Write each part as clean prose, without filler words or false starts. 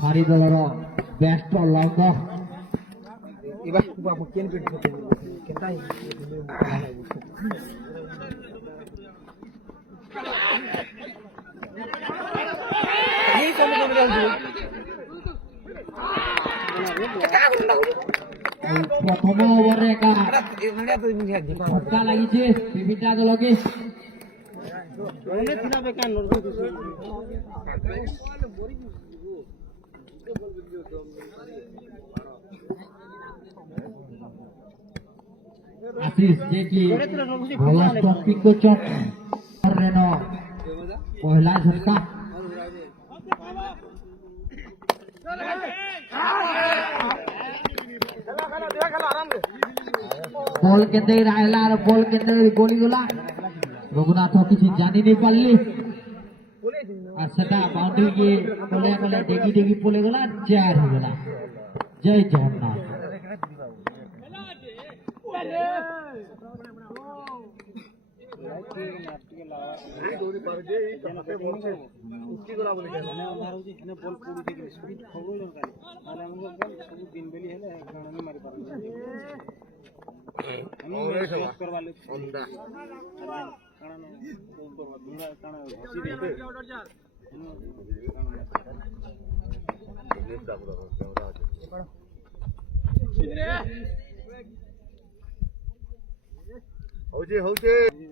ଭାରି ଦଳର best long ପ୍ରଥମ ଓଭରରେ ଏକା ଝଟକା ଲାଗିଛି ବିଭିନ୍ନଟା ଦଳକେ। आशीष जे कि भला स्टॉपिंग को चौक रेनो पहला झटका बॉल केते रायला बॉल केते गोली गला रघुनाथ किसी जानी नहीं पारली और सेटा बाउंड्री के कोले कोले डेगी डेगी पोले गला 4 हो गला। जय जगन्नाथ।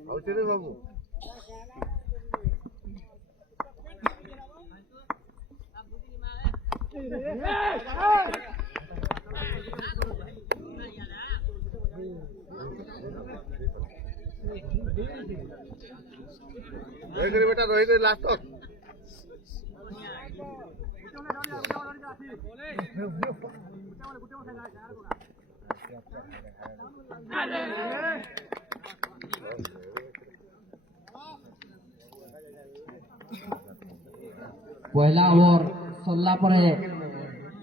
ହଉଛି ରେ ବାବୁ। ରହିକରି ବେଟା ରହିକରି ଲାଷ୍ଟ पहला ओवर सरला परे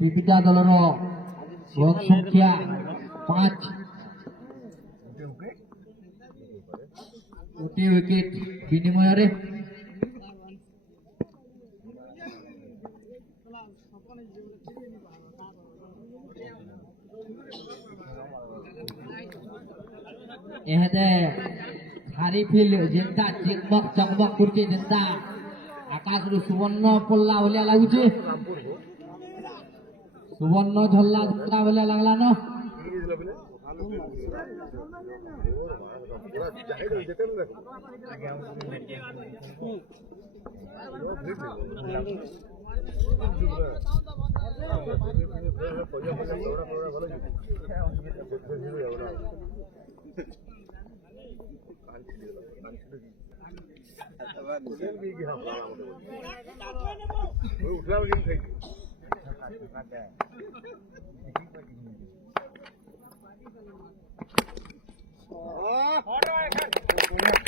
विविधा दलर रन संख्या 5 गोटे विकेट विनिमय रे एहदे हारी फिल जेंता चिकमक चकमक करके जेंता आकाश रु सुवर्ण पल्ला भलिया लागुचे सुवर्ण झल्ला झल्ला भलिया लागला न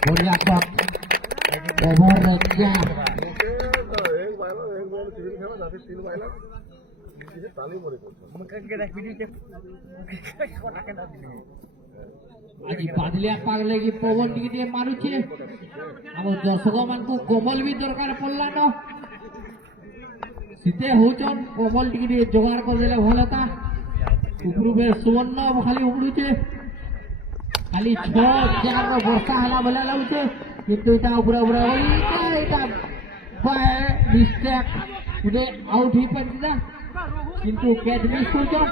बढ़िया शॉट ओवर क्या आज बादलिया पागले की पवन टी मारुचे आम दर्शक मान को कोमल भी दरकार पड़ला न सीते होचन कोमल टी जोगाड़ कर देले भल था उपरूबे सुवर्ण खाली उमड़ुचे खाली 6-4 वर्षा हला भला लागुचे किंतु इटा उपरा उपरा इटा बाय मिस्टेक उदे आउट ही पंचदा किंतु कैच मिस होचो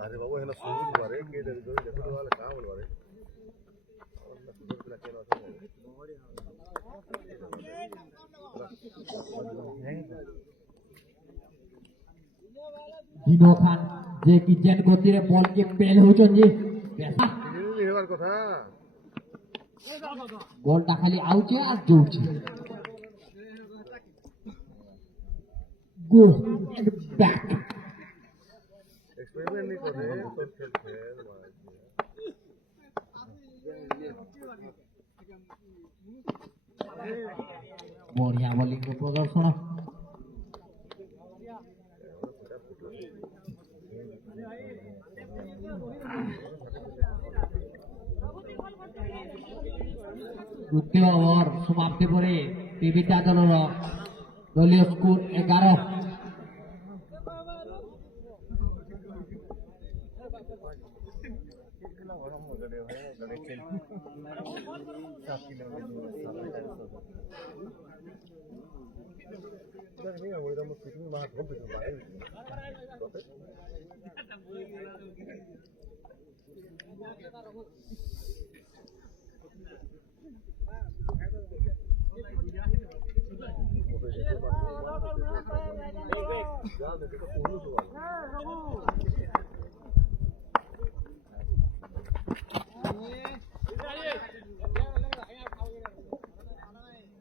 अरे बाबू है ना सुन मारे के देखो वाला काम मारे दिनो खान जे कि जेन गति रे बॉल के पेल हो चन जी কথা বলটা খালি আউছে আর জুড়ছে গো ব্যাক এক্সপেরিমেন্ট नहीं कर रहे तो खेल खेल बढ़िया बॉलिंग को प्रदर्शन द्वितीय ओवर समाप्ति परे टीविटा दलर दलीय स्कोर 11 नहीं वो एकदम फिटिंग वहां बहुत फिटिंग बाहर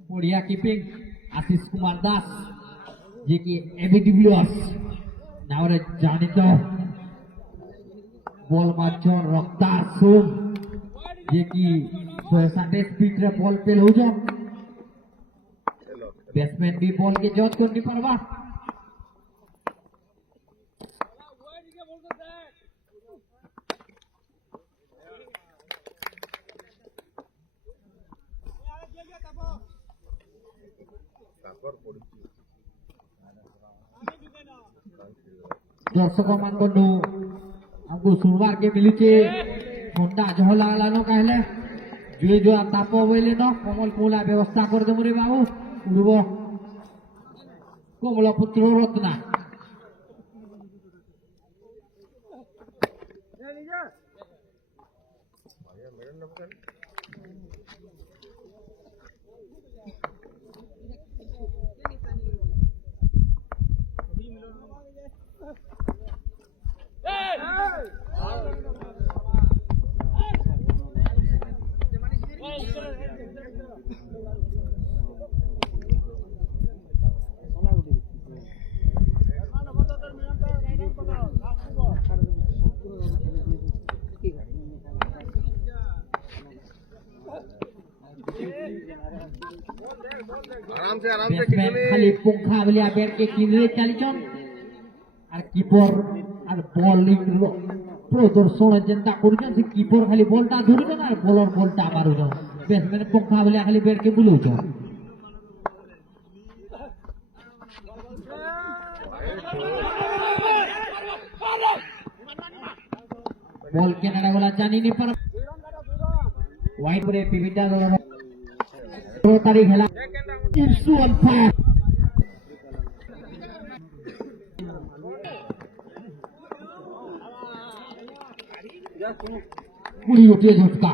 बढ़िया कीपिंग आशीष कुमार दास जे कि एबीडब्ल्यूएस नावरे जानित बॉल मारछन रफ्तार सोम जे कि 160 स्पीड रे बॉल पेल हो जा बैट्समैन भी बॉल के जज कर नहीं पारबा दर्शक मानदंड हमको शुरुआत के मिलुचे घंटा झहला लानो कहले जो ताप बोले न कमल कोला व्यवस्था कर दे रे बाबू उड़ब कमल पुत्र रत्ना आराम से खाली पंखा बलिया बैट के किनरे चलीचन আর কিপার আর বলিং প্রদর্শন যেটা করছেন সে কিপার খালি বলটা ধরবেন আর বলার বলটা মারুন ব্যাটসম্যান পঙ্খা বলে খালি ব্যাট কে বুলাউছ বল কেনাডা গলা জানি নি পার ওয়াইড পরে পিভিটা দল 16 তারিখ খেলা ইনসু অন ফায়ার पूरी उठे झटका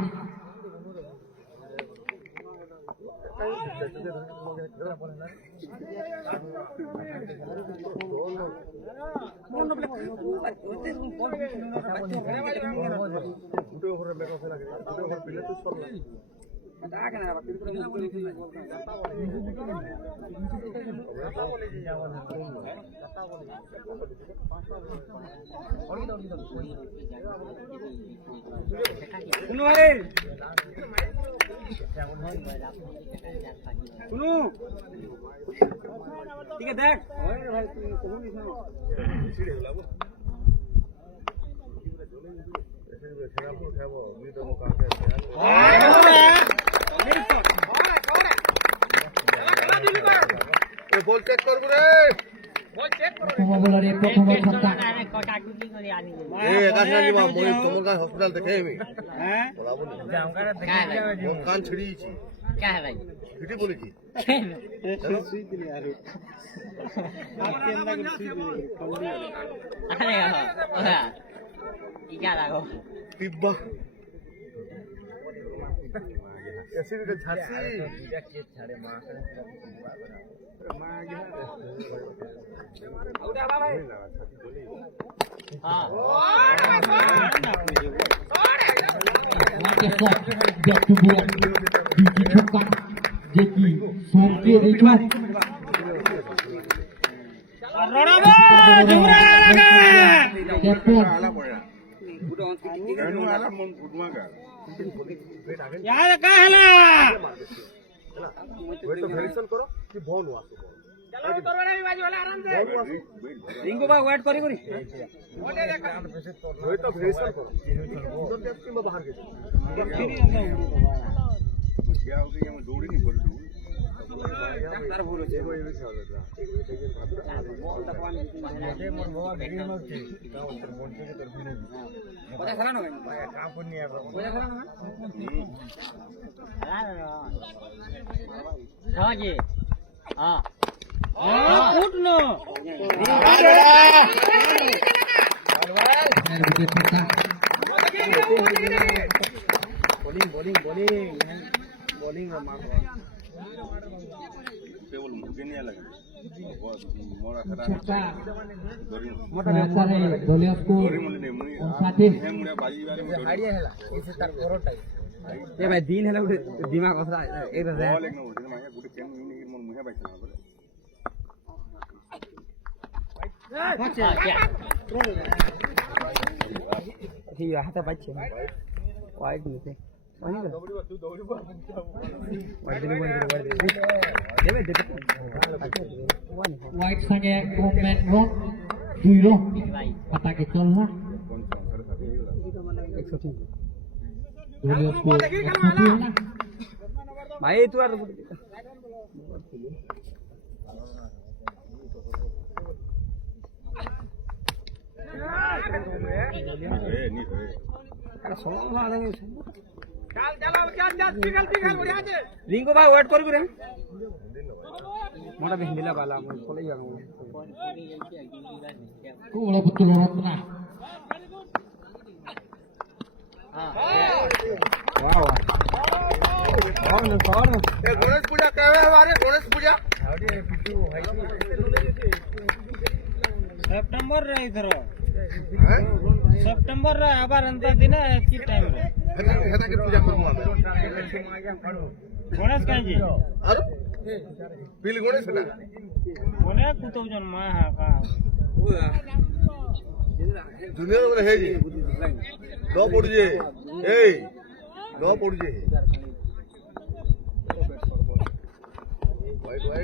ठीक है देख বল চেক করবো রে প্রথম বলারে প্রথম ছক্কা তোমার কাছে হসপিটাল দেখে আমি বলাবো কান ছিড়িয়েছি ফিটি বলেছি টিব্বা এসিডে ছাড়ছি ছাড়ে মা kesok dia tubuh biji cukat jadi somke dicu Captain Rinku भाई वेट करी करी उठनो बॉलिंग केवल मुझे नहीं लगे मोरा मोटा दलीय स्कोर साथी ये भाई दिन है ना दिमाग असरा एक रहा बॉल एक ना उठे माया गुटे केन नहीं मन मुहे बाइक ना बोले ठीक है हाथ बच्चे वाइड में से वही कर White sange komen rock duiro pata ke cholna doliyo score 103 na भाई तू यार नहीं रिंकू भाई वेट कर रे मोटा भिंडीला बाला मन खोले जा ko wala betul rotna वाह कौन गणेश पूजा कहवे हमारे गणेश पूजा सितंबर रे इधर सितंबर रे आबार अंत दिन की टाइम रे हेता के पूजा करमु आमे गणेश काई जी अरे पिल गणेश ना कोने कुतो जन मा हा का दुनिया में है जी नो पड़ जे ए नो पड़ जे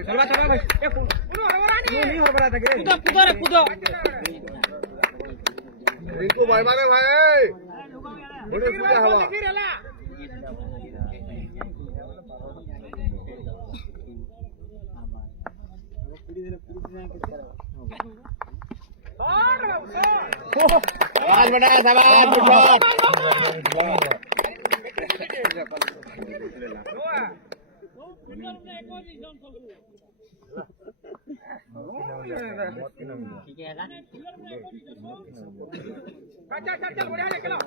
चलवा चलवा भाई ए कुनो नहीं हो बड़ा था के कूदो रे कूदो रिंकू भाई मारे भाई गणेश पूजा हवा आज बड़ा सवाल पूछो ठीक है ना चल बढ़िया देख लो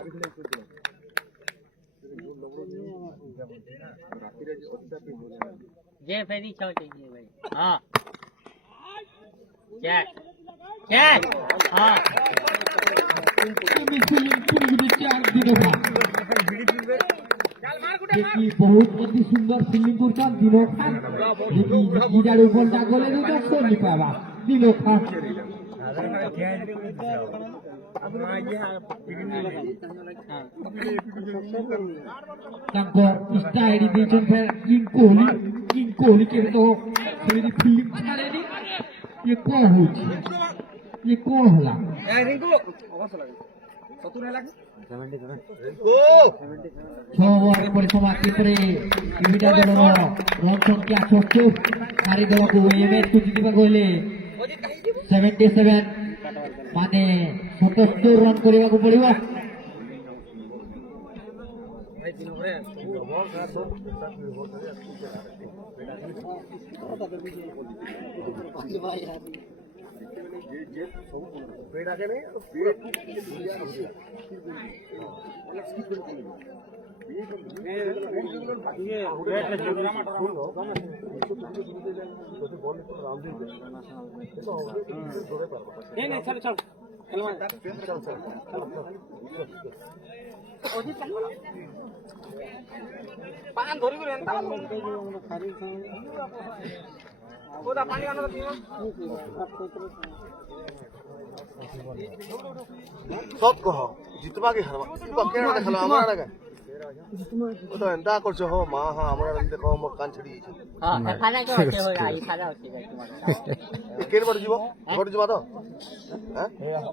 जे फेरी छो चाहिए भाई हां चेक चेक हां ini film puri bicara di depan देखिए बहुत अति सुंदर फिल्म पुरस्कार दिनों खान देखिए गिटार ऊपर जागोले तो क्या सोच नहीं पाया दिनों खान तंको स्टाइल दी चुन फिर किंग कोहली के तो मेरी फिल्म छाड़े नहीं ये कौन हो ये कौन होला ए रिंकू अवश्य लगे 70 लाख रिंकू 6 ओवर परिसमाप्ति ପରେ ତିନିଟା ଦଳର ରନ୍ ସଂଖ୍ୟା 76 ହାରି ଦଳକୁ ଏ ମ୍ୟାଚକୁ ଜିତିବାକୁ ହେଲେ 77 ମାନେ 77 ରନ୍ କରିବାକୁ ପଡ଼ିବ पेड़ आके नहीं नहीं चल चल পান ধরি করে এনতা ওটা পানি আনো দিও সব কহ জিতবা কি হারবা কেন দেখালো আমার আগে ও তো এন্তা করছো হো মা হ্যাঁ আমরা এমনি কম কান ছেড়ে দিয়েছে হ্যাঁ এখানে তো আছে হই আই খাজা হচ্ছে তোমার কেন বাড়ি যাব ঘর যাব তো হ্যাঁ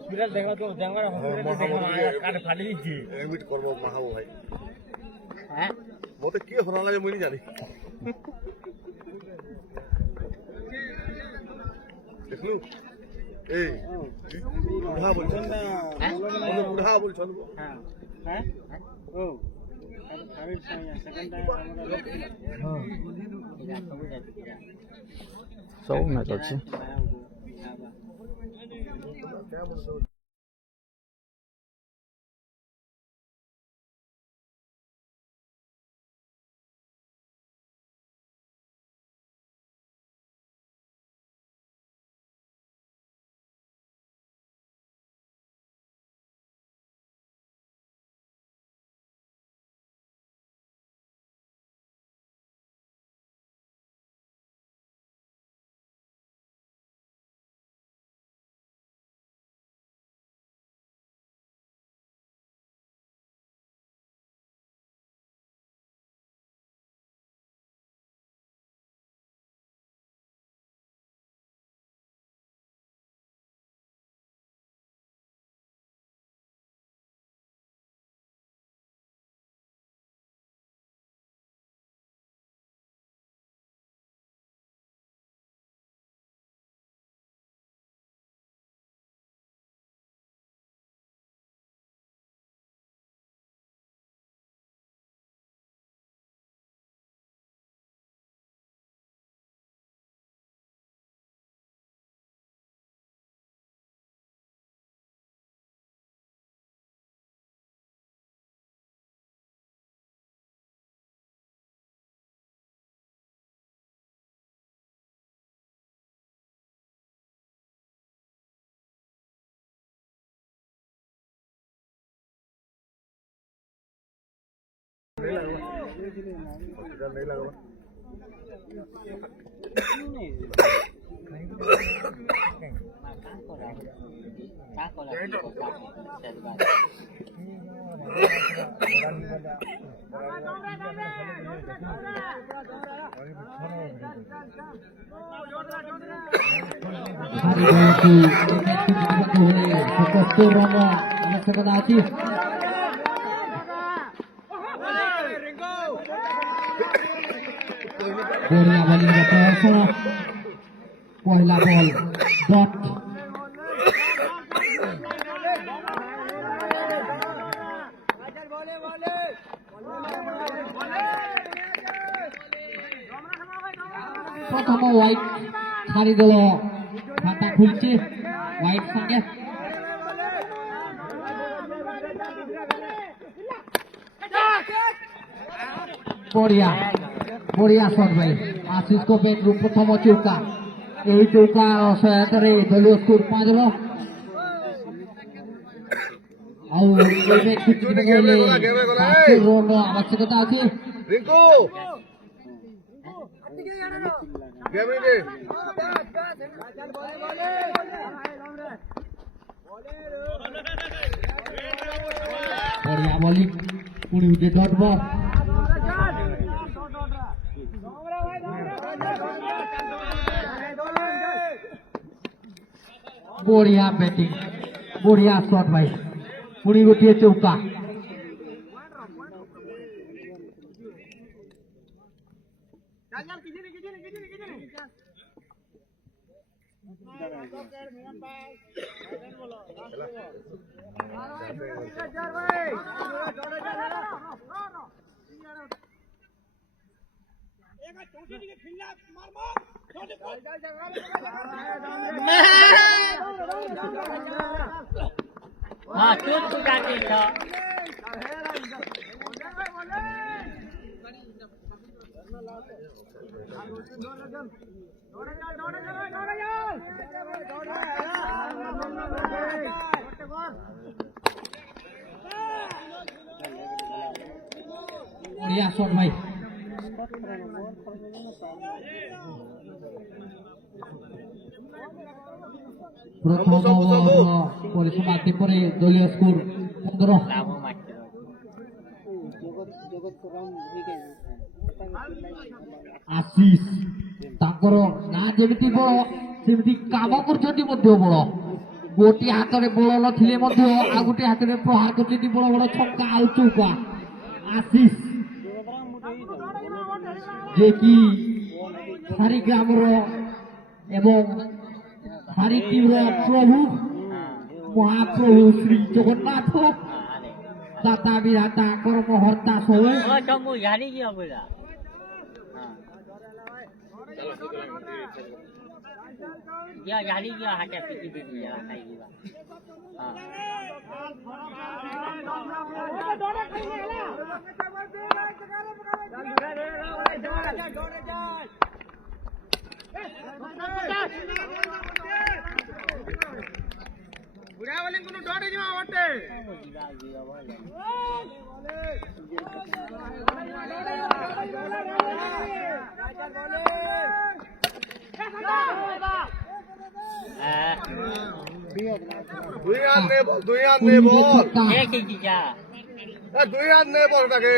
বিরাট দেখা তো জাঙ্গার কাট ফালি দিছি এমিট করব মাহাও ভাই হ্যাঁ মতে কি হরা লাগে মই জানি দেখলু এই বুড়া বলছেন না বুড়া বলছেন হ্যাঁ হ্যাঁ ও আমি সেকেন্ড টাইম সব ম্যাচ আছে नहीं लगा Boria balik ke Perso. Pola ball dot. প্রথম হোয়াইট ছাড়ি দিল খাতা খুলছে হোয়াইট সঙ্গে বড়িয়া বড়িয়া শট ভাই আশিষ को बेडरूम প্রথম চৌকা এই চৌকা সহায়তারে দলীয় স্কোর 5 হলো ଆଉ ଏବେ କିଛି ଦିନ ଗଲେ 5 ରନ୍ ଆବଶ୍ୟକତା ଅଛି रिंकू गेम दे ବଢିଆ ବୋଲିଂ ପୁଣି ଗୋଟେ ଡଟ୍ ବଲ୍ ବଢିଆ ବ୍ୟାଟିଂ ବଢିଆ ଶଟ୍ ଭାଇ ପୁଣି ଗୋଟିଏ ଚୌକା हाँ चूत को जाती था बढ़िया शॉट भाई প্রথম ওভার পরিসমাপ্তি করে দলীয় স্কোর 15। লাভও মারছে ଆଶିଷ ତାଙ୍କର ନା ଯେମିତି ବଳ ସେମିତି କାମ କରୁଛନ୍ତି ମଧ୍ୟ ବଳ। ଗୋଟିଏ ହାତରେ ବଳ ନଥିଲେ ମଧ୍ୟ ଆଉ ଗୋଟିଏ ହାତରେ ପ୍ରହାର କରୁଛନ୍ତି ବଳ ବଳ ଛକା ଆଉ ଚୌକା। ଆଶିଷ ଯିଏକି ସାରିଗ୍ରାମର ଏବଂ ସାରି ଟିମ୍ର ପ୍ରଭୁ ମହାପ୍ରଭୁ ଶ୍ରୀ ଜଗନ୍ନାଥ ଦାତା ବିଧାତା କର୍ମହର୍ତ୍ତା ସବୁ ও চম্বু ঝাড়ি কি হবে না গিয়া ঝাড়ি গিয়া হাতে পিটি দিবি যা খাই দিবা হ্যাঁ দুই হাত নে বল, দুই হাত নে বল, দেখি কি যা দুই হাত নে বলটাকে।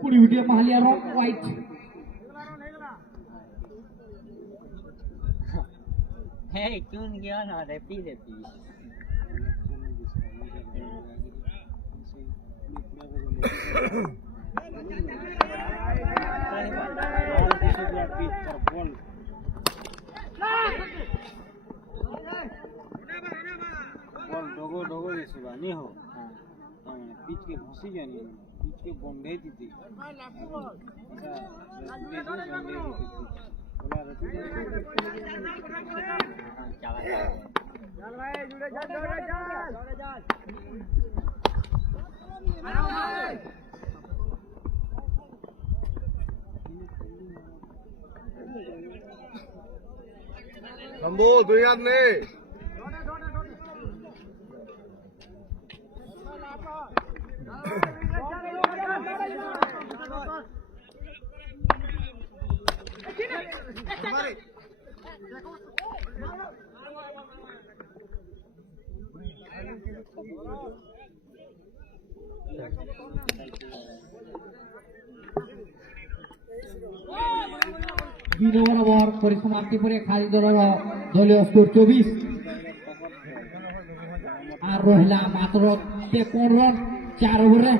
কুড়ি উঠিয়ে মাহালিয়া রক হোয়াইট হে চুন গিয়া না রেপি রেপি डोगो डोगो जैसे बानी हो पिच के घुसी जानी पिच के बंधे दीदी শম্ভু দুই হাত নে। দুই নম্বর ওভার পরিসমাপ্তি করে খালি দলের দলীয় স্কোর 24 আর রহিলা মাত্র 53 রান 4 ওভারে।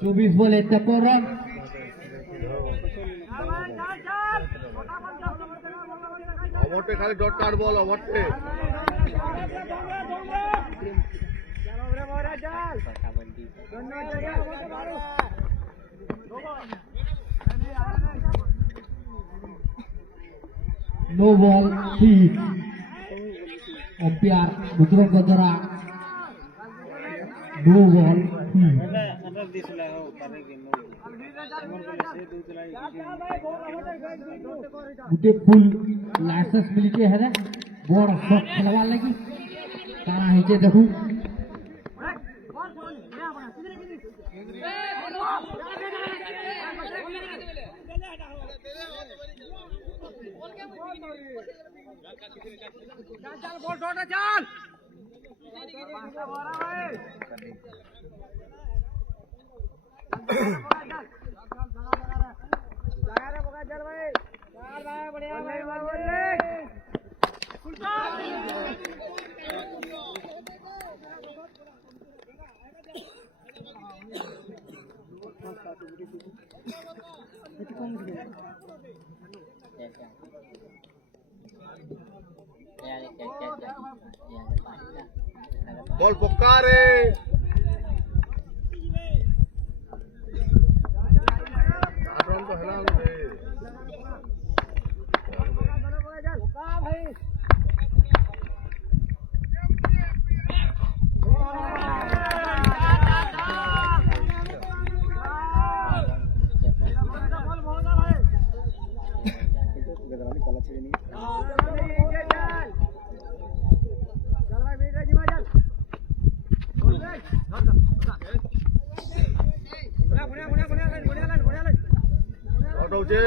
24 বলে 53 রান। অমরটে খালি ডট কাট বল, অমরটে नो बॉल 3 अंपायर रुद्रଙ୍କ द्वारा नो बॉल 3 अंदर दिसला हो करे के नो हमर से दूसरा गुटे फुल लाइसेंस मिली के है बड़ शॉट खेलवा लगी तारा है जे देखू বল পক্কা রে আটন তো হেলা রে হচ্ছে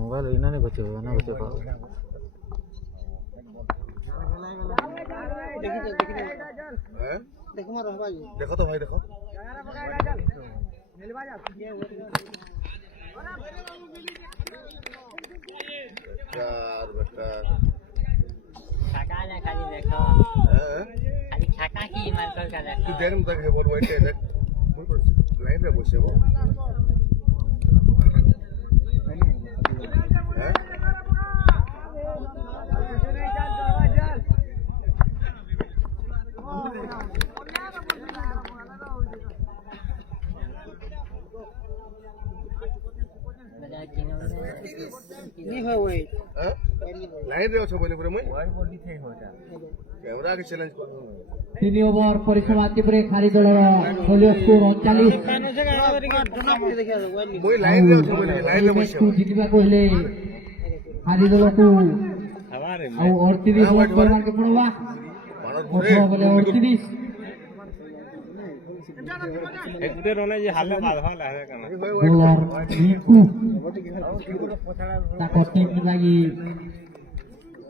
মোবাইল ইনানে করছে না করছে দেখো তো ভাই দেখো यार बेटा छका ने खाली देखो खाली छका की मार कर का तू देखो देख ना देख बोल वाइट है देख लाइन में बसे वो লাইন রে আছে বলে পরে মই ক্যামেরা के চ্যালেঞ্জ করব 3 ওভার পরিসমাপ্তি পরে খালি দলর দলীয় স্কোর 39 মই লাইন রে আছে বলে লাইন রে বসে জিতবা কইলে খালি দলକୁ ଆଉ 38 ରନ୍ କରବାକେ ପଡବା 18 ବୋଲେ 38 एकटे रोने जे हाले बाधा लागे कना ବୋଲର ରିଙ୍କୁ ତାଙ୍କ ଟିମ୍ ଲାଗି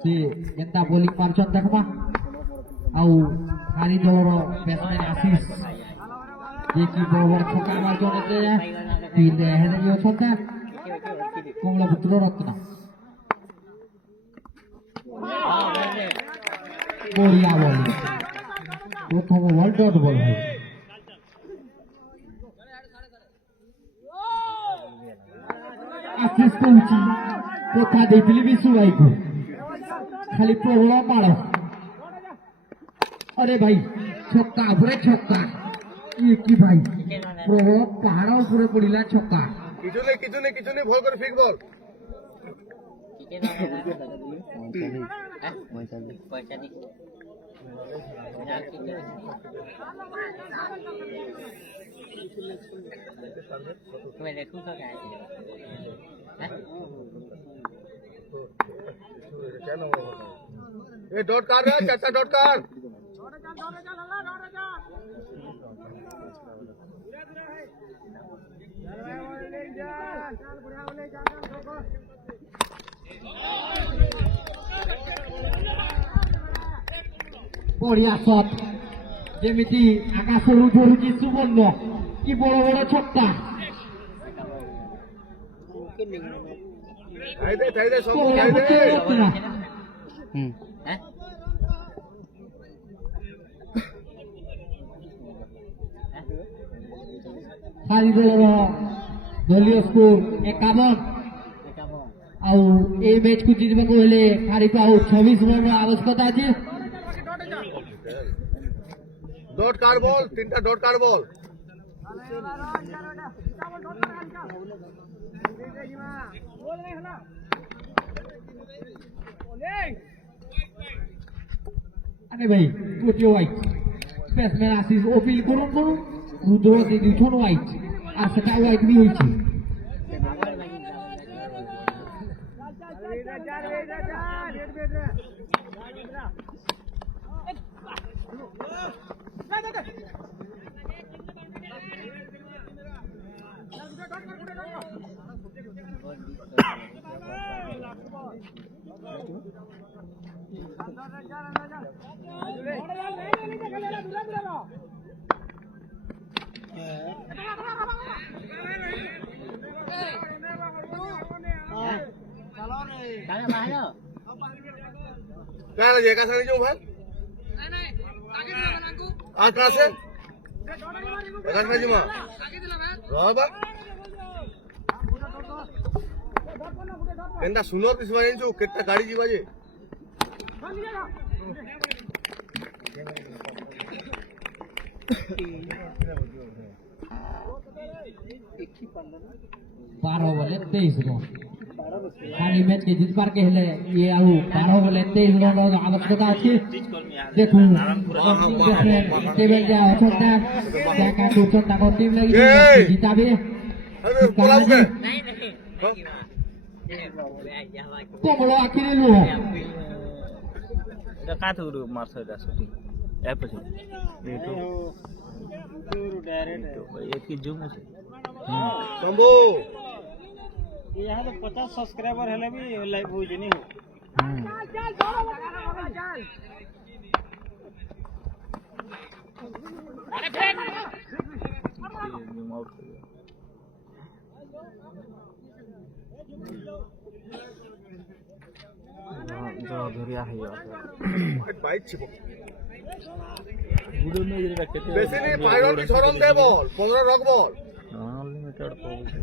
ସେ ଯେନ୍ତା ବୋଲିଂ ମାରୁଛନ୍ ଦେଖବା ଆଉ ଖାଲି ଦଳର ବ୍ୟାଟ୍ସମ୍ୟାନ ଆଶିଷ ଯିଏକି ବଡ଼ ବଡ଼ ଛକା ମାରୁଛନ୍ ଏତେ ତିନି ହେଲେ ବି ଅଛନ୍ତି କମଳା ପୁତ୍ର ରତ୍ନ ବଢିଆ ବୋଲିଂ ପ୍ରଥମ ବଲ୍ ଡଟ୍ ବଲ୍ ହୁଏ आशीष कौची कथा देती विशु भाई को खाली प्रबल माड़ अरे भाई छक्का पूरे छक्का ये की भाई प्रबल पहाड़ पूरे पड़ा छक्का किछु ने भल कर फिक बॉल तुम्हें देखूं तो क्या है ए डॉट कार रे चाचा डॉट कार बढ़िया शॉट जेमिति आकाशरू झरुची सुवर्ण कि बड़ बड़ छक्का थाई दे सब कोला थाई पुत्र दे रत्न हैं खाली दलर दलीय स्कोर 51 आउ ए मैच को जीतबा को हेले खाली को आउ 26 रन आवश्यकता अछि डॉट कार बॉल तीनटा डॉट कार बॉल अरे भाई गोटे व्हाइट बैट्समैन आशीष अपील करन करन रुद्र दे दिछन व्हाइट আর সেটা হোয়াইট বি হইছে क्या ना ये कैसा नहीं जो भाई आज कहाँ से एकाश ना जुमा राबा केंदा सुनो तो इस बार इन जो कितना गाड़ी जी बाजे बारह बोले 23 रन खाली मैच के जीत पार के हेले ये आउ 12 बोले 23 रन रो आवश्यकता अछि देखू टेबल जा अछता का टूटता को टीम लगी जिताबे अरे बोला के नहीं नहीं तो बड़ो आखिर लो এটা কাথুর মারছে এটা শুটিং এপ আছে देखो डायरेक्ट एक ही जूम আছে शंभू यहाँ तो 50 सब्सक्राइबर हेले भी लाइव हो जनी हो जूम आउट जो धरिया है बाइक छिपो गुडू में ये रखते बेसी नहीं पायरन की छोरन दे बॉल 15 रख बॉल अनलिमिटेड पहुंचे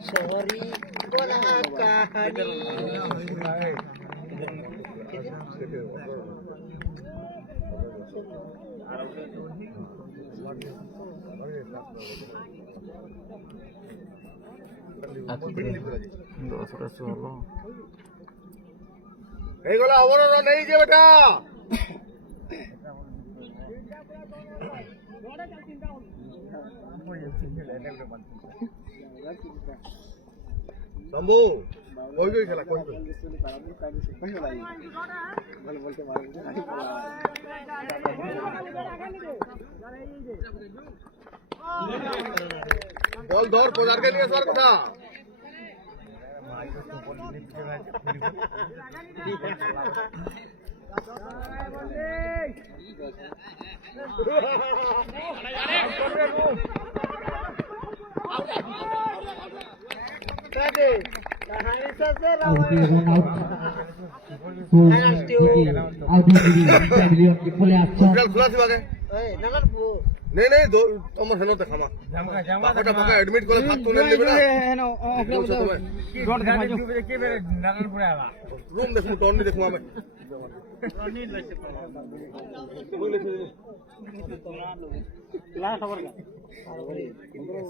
शहरी कोना कहानी এইগুলো অবরোধ নেই যে বেটা शंभू कोई कोई खेला कोई बॉल दौड़ बाजार के लिए सर कथा नहीं नहीं दो तुम हेनो देखा मा पापा पापा एडमिट করে থাকতো না নেবে না रूम देखो टर्न देखो আমি क्लास ओवर का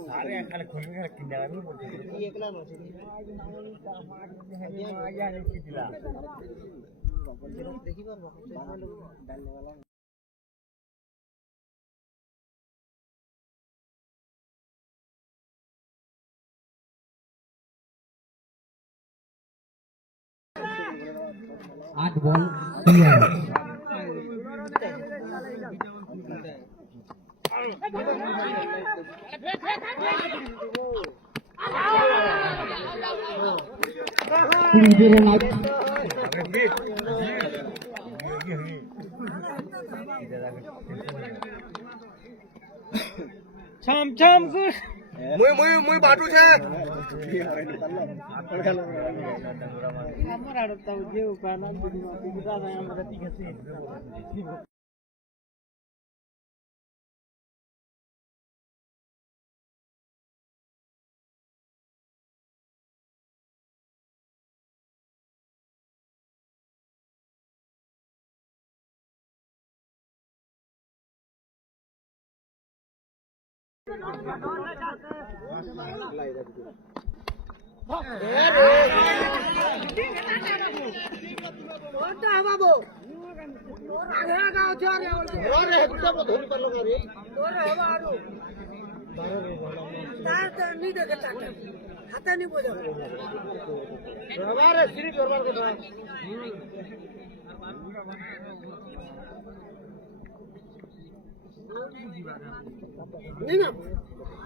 सारे खाली खोल के किंदा में बोलते एकला नो या नहीं दिला देखी बार डालने वाला आठ बॉल क्लियर छम छम गुड मुई बाटू छे আমার আর তাও যে উপানা দিদি দিদা আমরা ঠিক আছে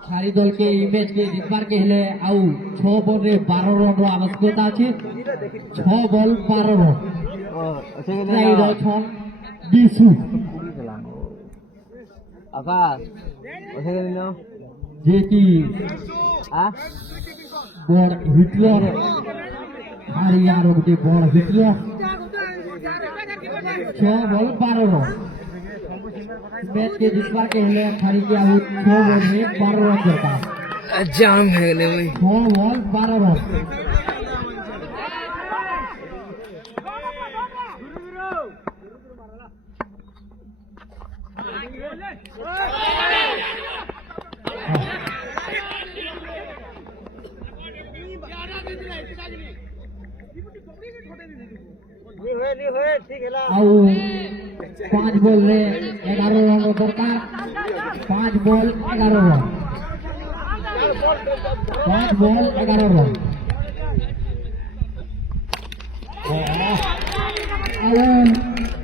खाली दल के इमेज के जितबार के हेले आउ 6 बॉल रे 12 रन रो आवश्यकता अछि 6 बॉल 12 रन ट्राई रछन बिसु आकाश ओसे के दिनो जे की आ बड़ हिटलर हरियाणा गोटे बड़ हिटलर 6 बॉल 12 रन मैच के जितबार के हेले खाली के आउ 6 बॉल में 12 रन दरकार जाम है गले भाई 6 बॉल 12 रन आउ 5 बॉल रे 11 रन दरकार 5 बॉल 11 रन 5 बॉल 11 रन आउ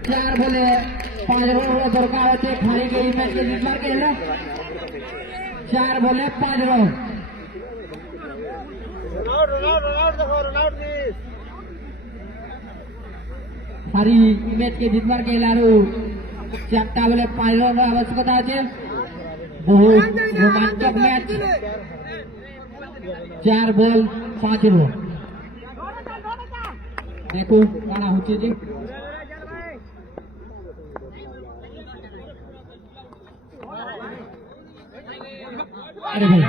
4 बॉले 5 रन दरकार होते खाली के मैच के जितबार के हेले 4 बॉले 5 रन खाली मैच के जितबार के हेलारू 4टा बेले 5 रन आवश्यकता আছে बहुत रोमांचक मैच 4 बॉल 5 रन देखो काना होचे जी अरे भाई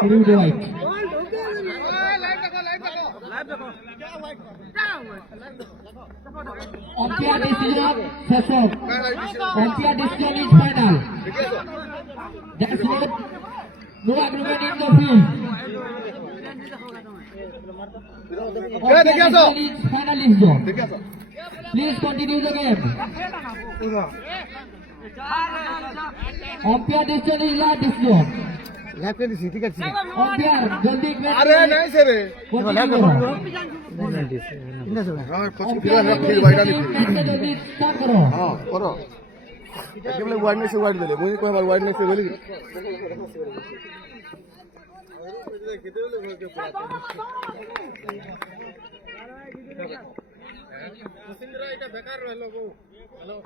शुरू white Umpire decision session. Umpire decision is final. That's it. No agreement in the field. Umpire decision is final is done. Please continue the game. Umpire decision is last decision. Umpire जल्दी match अरे नहीं से रे continue करो. हां फिर wide आली जल्दी स्टार्ट करो. हां करो केवल वाइडनेस से वाइड देले मुझे कोई बार वाइडनेस से बोली वसुंधरा এটা বেকার রইলো গো হ্যালো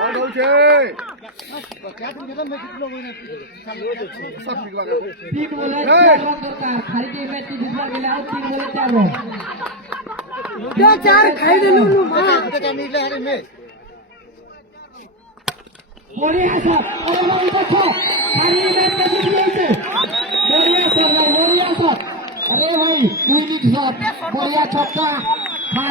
और होचे क्या तुम जगह में कितने लोग हैं सब ठीक बात है 3 बॉल 4 रन दरकार खाली के मैच की जितबार के लिए 3 बॉल 4 रन दो चार खाई दे लू मां क्या मिले हरे में बढ़िया शॉट अरे भाई देखो खाली मैच में जीत गए बढ़िया शॉट अरे भाई विनिंग शॉट बढ़िया छक्का